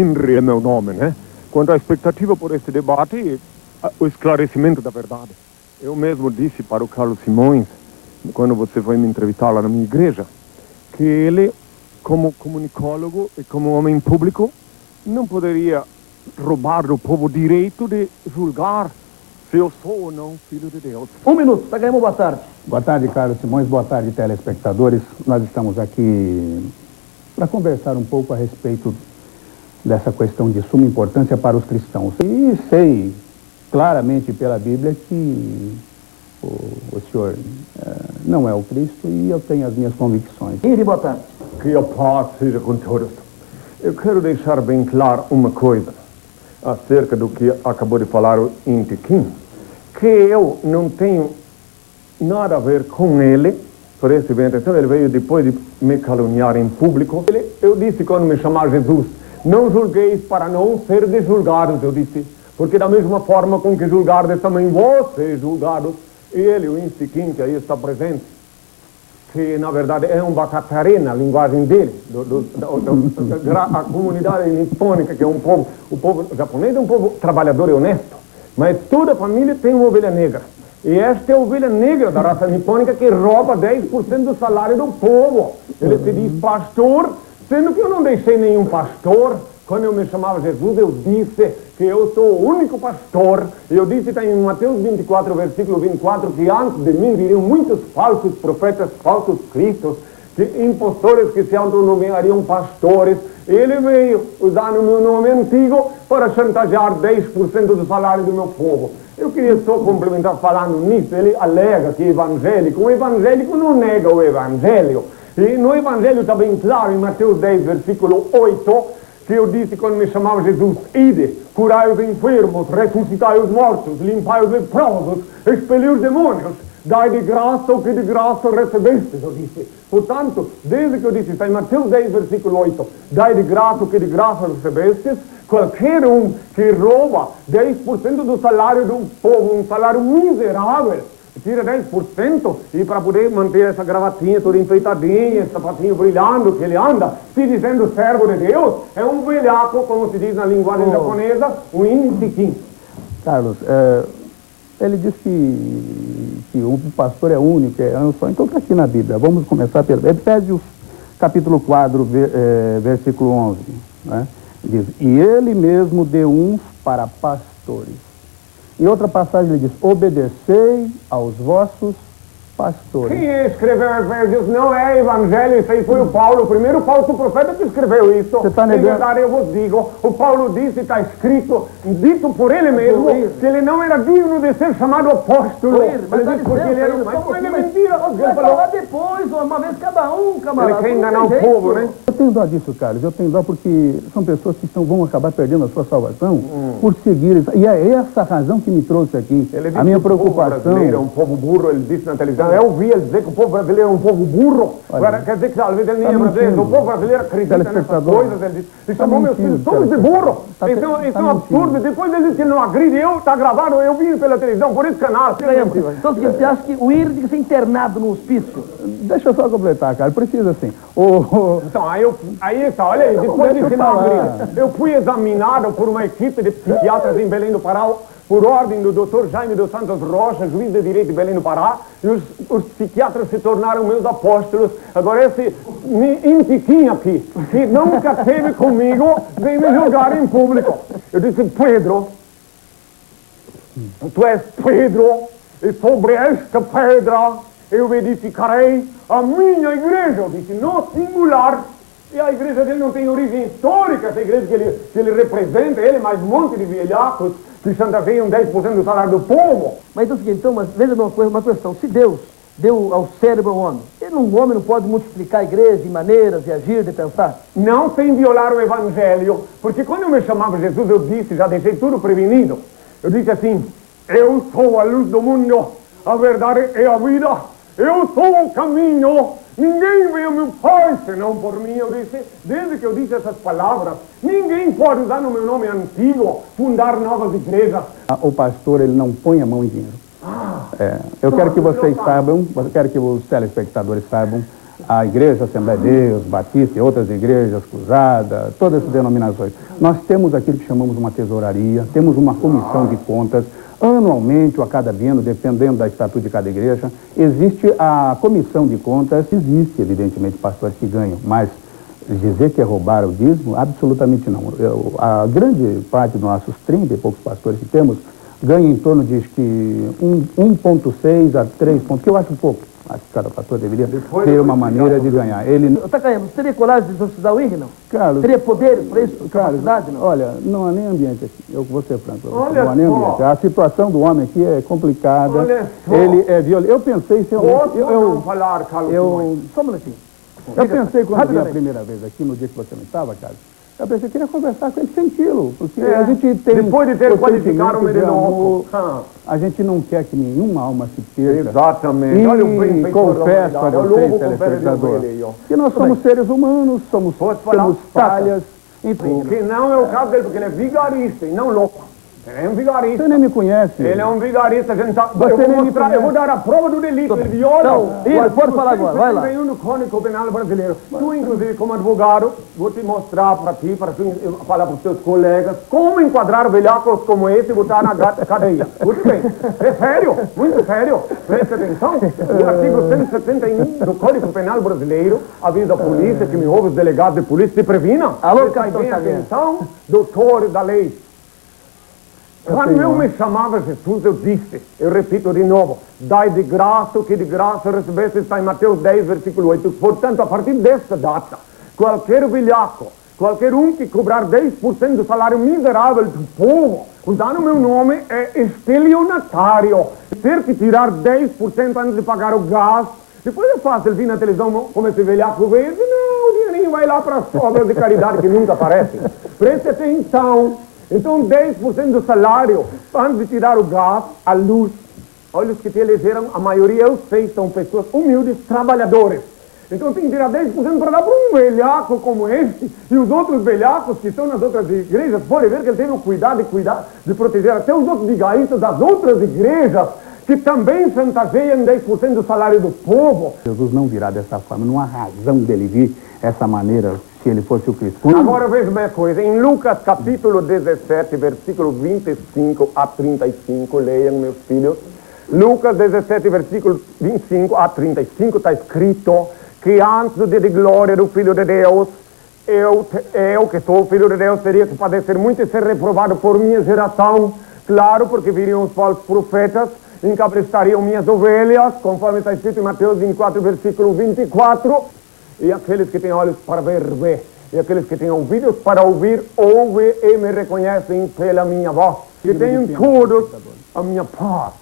INRI é meu nome, né? Quanto à expectativa por este debate, o esclarecimento da verdade. Eu mesmo disse para o Carlos Simões, quando você foi me entrevistar lá na minha igreja, que ele, como comunicólogo e como homem público, não poderia roubar do povo o direito de julgar se eu sou ou não filho de Deus. Um minuto, Sacaimo, boa tarde. Boa tarde, Carlos Simões, boa tarde, telespectadores. Nós estamos aqui para conversar um pouco a respeito dessa questão de suma importância para os cristãos. E sei claramente pela Bíblia que o senhor não é o Cristo e eu tenho as minhas convicções. Inri, boa tarde. Que a paz seja com todos. Eu quero deixar bem claro uma coisa acerca do que acabou de falar o Inti Kim, que eu não tenho nada a ver com ele, por esse bem atenção, ele veio depois de me caluniar em público. Eu disse quando me chamar Jesus, não julgueis para não ser julgados, eu disse, porque da mesma forma com que julgardes também vós seis julgados. E ele, o Inti Kim, que aí está presente, que na verdade é um bacatarê na linguagem dele, a comunidade nipônica, que é um povo, o povo japonês é um povo trabalhador e honesto, mas toda a família tem uma ovelha negra. E esta é a ovelha negra da raça nipônica que rouba 10% do salário do povo. Ele se diz pastor, sendo que eu não deixei nenhum pastor. Quando eu me chamava Jesus, eu disse que eu sou o único pastor. Eu disse em Mateus 24, versículo 24, que antes de mim viriam muitos falsos profetas, falsos cristos, impostores que se autonomeariam pastores. Ele veio usando o meu nome antigo para chantagear 10% do salário do meu povo. Eu queria só complementar falando nisso. Ele alega que é evangélico. O evangélico não nega o evangelho. E no evangelho está bem claro, em Mateus 10, versículo 8, que eu disse quando me chamava Jesus, ide, curai os enfermos, ressuscitai os mortos, limpai os leprosos, expeli os demônios, dai de graça o que de graça recebestes, eu disse. Portanto, desde que eu disse, está em Mateus 10, versículo 8, dai de graça o que de graça recebestes, qualquer um que rouba 10% do salário do povo, um salário miserável, tira 10% e para poder manter essa gravatinha toda enfeitadinha, esse sapatinho brilhando que ele anda, se dizendo servo de Deus, é um velhaco, como se diz na linguagem japonesa, um Inti Kim. Carlos, ele diz que o pastor é único, só então está aqui na Bíblia. Vamos começar pelo Efésios capítulo 4, versículo 11, né? Diz, e ele mesmo deu uns para pastores. Em outra passagem ele diz, obedecei aos vossos pastores. Quem escreveu Efésios não é evangelho, isso aí foi o Paulo, o primeiro falso profeta que escreveu isso. Você tá negando? Em verdade eu vos digo, o Paulo disse, está escrito, dito por ele mesmo, que ele não era digno de ser chamado apóstolo. Mas Ele disse porque ele era um... Mas ele é mentira. Vai falar depois, uma vez cada um, camarada. Ele quer enganar o povo, né? Eu tenho dó disso, Carlos, eu tenho dó porque são pessoas que vão acabar perdendo a sua salvação por seguir. E é essa razão que me trouxe aqui. Ele disse A minha que o povo preocupação... brasileiro é um povo burro, ele disse na televisão. Eu ouvi ele dizer que o povo brasileiro é um povo burro. Agora, quer dizer que talvez ele nem é brasileiro. O povo brasileiro acredita nessas coisas. Ele disse, e chamou meus filhos todos de burro. Isso é um absurdo. Depois ele disse que ele não agride. Está gravado, eu vi pela televisão, por esse canal. Então, você acha que o Inri tem que ser internado no hospício? Deixa eu só completar, cara. Precisa assim. Então, aí está, olha aí, depois de que não agride. Eu fui examinado por uma equipe de psiquiatras em Belém do Pará, por ordem do Dr. Jaime dos Santos Rocha, juiz de direito de Belém do Pará, e os psiquiatras se tornaram meus apóstolos. Agora esse Inti Kim aqui, que nunca esteve comigo, vem me julgar em público. Eu disse, Pedro, tu és Pedro, e sobre esta pedra eu edificarei a minha igreja. Eu disse, no singular. E a igreja dele não tem origem histórica, essa igreja que ele representa, ele mais um monte de velhacos que chantageiam 10% do salário do povo. Mas então é o seguinte, então, veja uma questão, se Deus deu ao cérebro ao homem, o homem não pode multiplicar a igreja em maneiras de agir, de pensar? Não sem violar o evangelho, porque quando eu me chamava Jesus, eu disse, já deixei tudo prevenido, eu disse assim, eu sou a luz do mundo, a verdade é a vida, eu sou o caminho, ninguém vem ao meu Pai senão por mim. Eu disse, desde que eu disse essas palavras, ninguém pode usar no meu nome antigo, fundar novas igrejas. O pastor, ele não põe a mão em dinheiro. Eu quero que vocês saibam, eu quero que os telespectadores saibam, a Igreja Assembleia de Deus, Batista e outras igrejas, Cruzada, todas essas denominações. Nós temos aquilo que chamamos uma tesouraria, temos uma comissão de contas, anualmente ou a cada ano, dependendo da estatuto de cada igreja, existe a comissão de contas, existe evidentemente pastores que ganham, mas dizer que é roubar o dízimo, absolutamente não. A grande parte dos nossos 30 e poucos pastores que temos ganha em torno de 1,6 a 3 pontos, que eu acho pouco. Acho que cada pastor deveria ter uma maneira de ganhar. Ele... Takayama, você teria coragem de exorcizar o Henry, não? Carlos, teria poder para isso, Carlos, capacidade, não? Olha, não há nem ambiente aqui. Eu vou ser franco. Olha não há nem só. ambiente. A situação do homem aqui é complicada. Olha só. Ele é violento. Eu pensei... Posso não falar, Carlos? Só um minutinho. Eu pensei quando vi a Rapidamente. primeira vez aqui, no dia que você não estava, Carlos, eu pensei que eu queria conversar com ele, senti-lo, porque a gente tem... Depois de ter o qualificado sentimento de de novo. amor, a gente não quer que nenhuma alma se perca. Exatamente. E Olha o bem confesso a vocês, louvo telespectador, que nós somos seres humanos, temos falhas, enfim. Que não é o caso dele, porque ele é vigarista e não louco. Ele é um vigarista. Você nem me conhece. Ele é um vigarista. Eu vou dar a prova do delito. Ele viola. Não, Henry, pode falar agora, vai lá. 151 do Código Penal Brasileiro. Tu, inclusive, como advogado, vou te mostrar para ti, para tu falar para os teus colegas, como enquadrar velhacos como esse e botar na cadeia. Muito bem. É sério, muito sério. Preste atenção. O artigo 171 do Código Penal Brasileiro avisa a polícia que me ouve, os delegados de polícia, se previnam. Alô, Prestai capitão bem Xavier. atenção, doutor da lei. Quando eu me chamava Jesus, eu disse, eu repito de novo, dai de graça o que de graça recebeste, está em Mateus 10, versículo 8. Portanto, a partir desta data, qualquer velhaco, qualquer um que cobrar 10% do salário miserável do povo, usando o meu nome, é estelionatário. Ter que tirar 10% antes de pagar o gás. Depois é fácil vir na televisão como esse velhaco veio e dizer, não, o dinheirinho vai lá para as obras de caridade que nunca aparecem. Preste atenção. Então, 10% do salário, antes de tirar o gás, a luz. Olha, os que te elegeram, a maioria, eu sei, são pessoas humildes, trabalhadores. Então, tem que tirar 10% para dar para um velhaco como este. E os outros velhacos que estão nas outras igrejas, podem ver que ele teve o cuidado de proteger até os outros vigaristas das outras igrejas, que também chantageiam 10% do salário do povo. Jesus não virá dessa forma, não há razão dele vir dessa maneira, se ele fosse o Cristo. Agora veja uma coisa, em Lucas capítulo 17, versículo 25 a 35, leiam, meus filhos. Lucas 17, versículo 25 a 35, está escrito que antes do dia de glória do Filho de Deus, eu que sou o Filho de Deus, teria que padecer muito e ser reprovado por minha geração. Claro, porque viriam os falsos profetas, encabrestariam minhas ovelhas, conforme está escrito em Mateus 24, versículo 24. E aqueles que têm olhos para ver, vê. E aqueles que têm ouvidos para ouvir, ouve e me reconhecem pela minha voz. Que tenham todos a minha paz.